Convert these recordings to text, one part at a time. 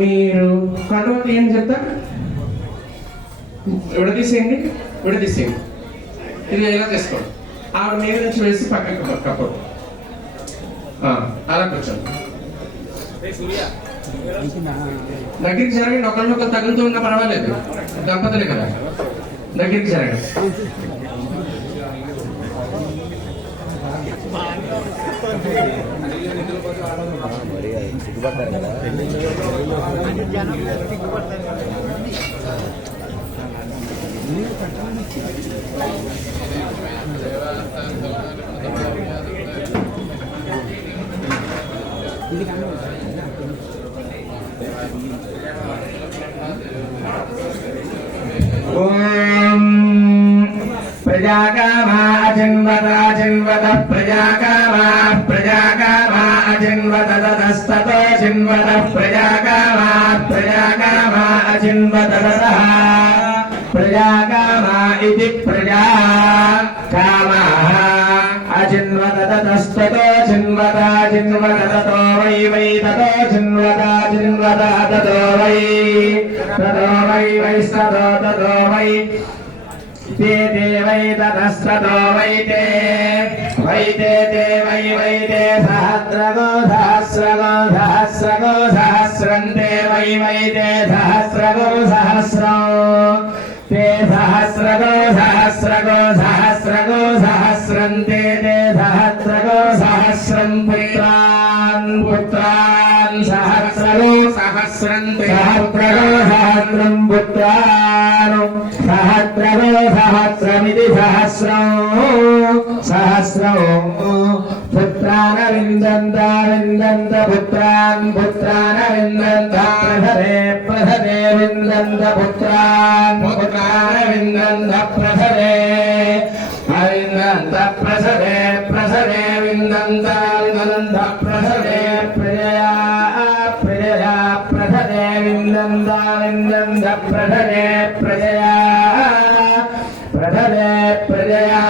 మీరు కంట్రోల్ తీయండి చెప్తా. విడదీసేయండి విడదీసేయండి ఇది ఎలా చేసుకోండి ఆవిడ మీద నుంచి వేసి పక్కకు కప్పడు అలా కూర్చోండి. దగ్గరికి జరగండి. ఒకరినొకరు తగులుతూ ఉన్నా పర్వాలేదు. దంపతులే కదా. దగ్గరికి జరగండి. సిగ్గుపడతారు కదా ఓం ప్రజాకామా అజన్వత అజన్వత ప్రజాకామా ప్రజాకామా అజన్వత తతస్తతో అచిన్వత ప్రజాకామా ప్రజాకామా అజన్వత తతః ప్రజాకామా ఇది ప్రజా కామా అజన్వత తతస్తతో జన్వత జన్వత తతో వై వై తతో చిన్వత చిన్వత తతో వై తతో వై వై సతో తతో వై ते ते वै ततस्ततो वै ते वै ते ते वै वै ते सहस्रगो सहस्रगो सहस्रगो सहस्रं ते वै वै ते सहस्रगो सहस्रो ते सहस्रगो सहस्रगो सहस्रगो सहस्रं ते ते सहस्रगो सहस्रं पुत्रान् पुत्रान् सहस्रगो सहस्रं ते सहस्रगो सहस्रं पुत्रान् सहस्रगो सहस्रमिति सहस्रं सहस्रं पुत्रान् विन्दन्त विन्दन्त पुत्रान् पुत्रान् विन्दन्त प्रथरे प्रथरे विन्दन्त पुत्रान् पुत्रान् विन्दन्त प्रथरे अविन्दन्त प्रसरे प्रसरे विन्दन्त विन्दन्त प्रसरे प्रजया प्रजया प्रथरे विन्दन्त विन्दन्त प्रथरे प्रजया ప్రసవే ప్రజయా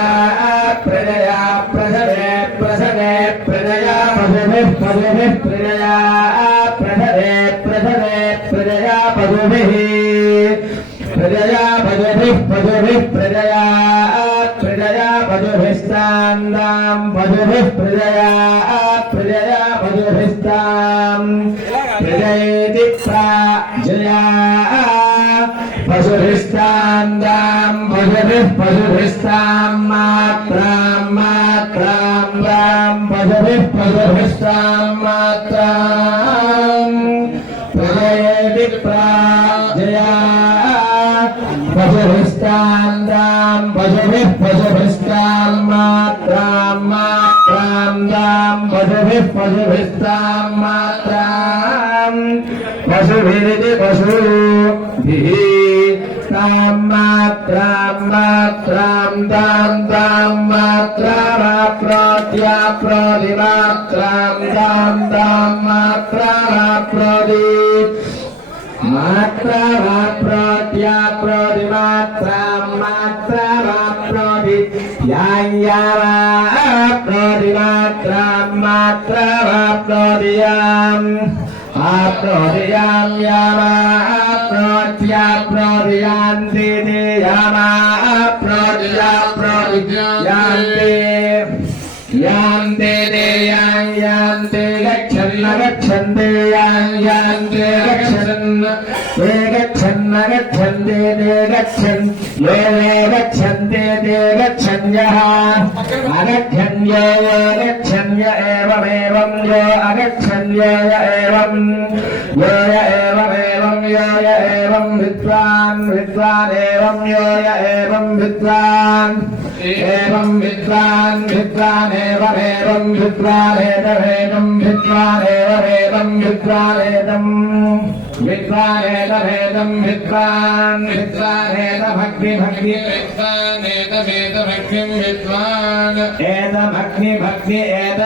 ప్రజయా ప్రసవే ప్రసవే ప్రజయా పశుభి పశుభి ప్రజయా ప్రసవే ప్రసవే ప్రజయా పశుభి ప్రజయా పశుభి పశుభి ప్రజయా ప్రజయా పశుభిస్తాందాం పశుభి ప్రజయా ప్రజయా పశుభిస్తాం ప్రజయతి ప్రా జయా పశుభిస్తాం పశుభి పశుభిస్తాం మాత్రం మాత్రం రాం పశుభి పశుభిస్తాం మాత్రం ప్రజయతి ప్రాజయా పశుభిస్తాం రాం పశుభి పశుభిస్తాం మాత్రం మాత్రం రాం పశుభి పశుభిస్తాం మాత్రం పశుభిరితి పశువు ram matram matram dam dam matrara pratya pradi matram dam dam matrara pradi matrara pratya pradi matram matrara pradi yanyara pradi matram matrara pradiyam aprodiyam yara याम् आप्नोतियां यामाप्नोत्याप्नोतियान्ति ते यामाप्नोत्याप्नोतियान्ति यान्ते ते यां यान्ते गच्छन्न गच्छन्ते यां यान्ते गच्छन् ते गच्छन्न गच्छन्ते ते गच्छन् ये ये गच्छन्ते ते गच्छन्यः अगच्छन्यो यो गच्छन्य एवमेवं यो अगच्छन्य य एवं यो य एवमेवं यो य एवं विद्वान् विद्वान् एवं यो य एवं विद्वान् एवं विद्वान् विद्वान् एवमेवं विद्वानेतमेवं विद्वानेवमेवं विद्वानेदम् विद्वानेतमेदं विद्वान् विद्वानेतभक्ति भक्ति विद्वानेतमेतभक्तिं विद्वान् एतभक्ति भक्ति एत